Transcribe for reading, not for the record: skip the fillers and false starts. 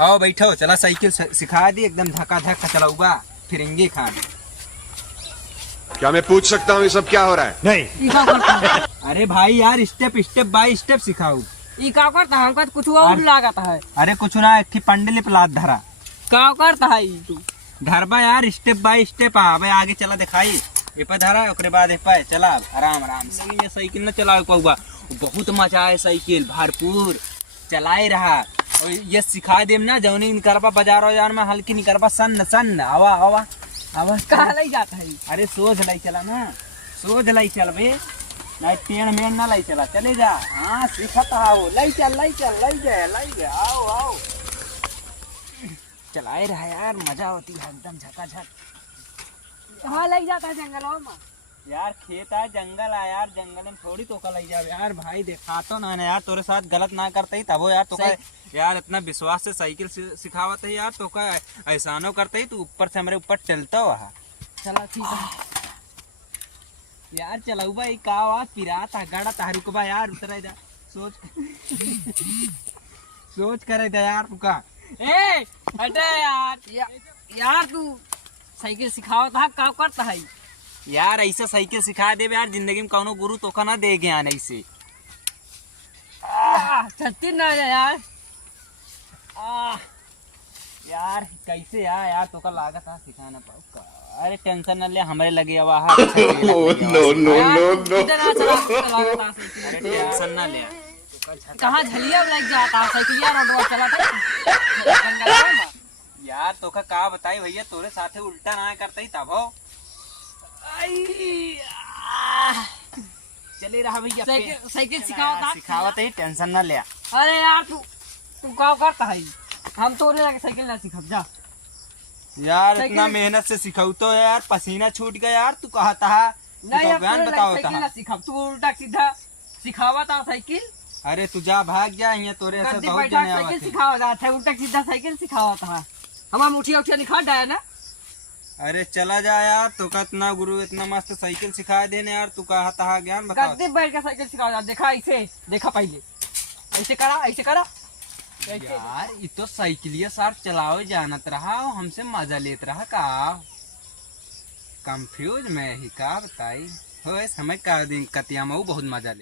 आओ बैठो, चला साइकिल सिखा दी, एकदम धक्का धक्का चलाऊगा फिरेंगे खान। क्या मैं पूछ सकता हूँ ये सब क्या हो रहा है? नहीं अरे भाई यार, स्टेप स्टेप बाय स्टेप सिखाऊ। ई का करता है हमका कुछ और लागत है। अरे कुछ ना, एक पंडे प्लाट धरा का करता है ई तू धरबा यार, स्टेप बाय स्टेप। अब आगे चला दिखाई, ए पे धरा, ओकरे बाद ए पे चला आराम आराम से। ये साइकिल न चलाओ पाऊगा, बहुत मजा है साइकिल भरपूर चलाए रहा। और ये सिखा देम ना, जौनी निकलबा बाजार बाजार में हल्की निकलबा सन सन आवा आवा आवा। कहाँ ले जाता है? अरे सोझ लाई चला ना, सोझ लाई चल बे, नहीं टेढ़ मेढ़ ना लाई चला, चले जा। हाँ सीखत आओ, लाई चल लाई चल लाई जा आओ आओ। चलाए रहा यार, मजा होती है एकदम झकाझक। कहाँ ले जाता है जंगलों में? यार खेत है, जंगल है यार, जंगल में थोड़ी तो कल जाए यार। भाई देखा तो ना यार, तोरे साथ गलत ना करते ही तब यार। तो का यार इतना विश्वास से साइकिल सिखावत है यार, तो का एहसानो करते ही तू ऊपर से हमारे ऊपर चलता वहा। चला ठीक है यार चलाऊ भाई का आवाज पिराता गाड़ा तारुकबा यार, उतरे जा सोच सोच करे जा यार तुका। ए हटे यार तू साइकिल सिखावत है का करता है? यार ऐसे साइकिल सिखा दे यार, जिंदगी में कौनो गुरु तो का ना दे ज्ञान ऐसे। छत्तीस ना यार। यार कैसे यार तो का लागत है सिखाना पाऊँ। अरे टेंशन न ले, हमारे लगे वहाँ। नो नो नो, अरे टेंशन न ले। कहाँ झलिया लग जाता साइकिल यार, रोडवा चलाता यार तो का बताई भैया, तोरे साथे उल्टा ना करता ही तब हो। चले रहा भैया, साइकिल सिखावत है, टेंशन न ले। अरे यार तू का करता है? हम तो लगे साइकिल ना सिखब जा यार। इतना मेहनत से सिखाऊ तो यार, पसीना छूट गया यार। तू कहता है नहीं, बयान बताओ साइकिल ना सिखब, तू उल्टा सीधा सिखावा था साइकिल। अरे तू जा भाग जा, यहाँ तोरे ऐसे बहुत जने आवत साइकिल सिखावा था, उल्टा सीधा साइकिल सिखावा था। हमारा मुठिया उठिया निखा डाया ना। अरे चला जा यार, तो का इतना गुरु इतना मस्त साइकिल सिखा देने यार। तू कहता है ज्ञान बताओ। गद्दे बैठ के साइकिल सिखावा, देखा ऐसे, देखा पहले ऐसे करा ऐसे करा। यार ये तो साइकिलिया सार चलाओ जानत रहा, हमसे मजा लेत रहा का। कंफ्यूज मैं ही का बताई हो, समय का दिन कतिया में बहुत मजा ले।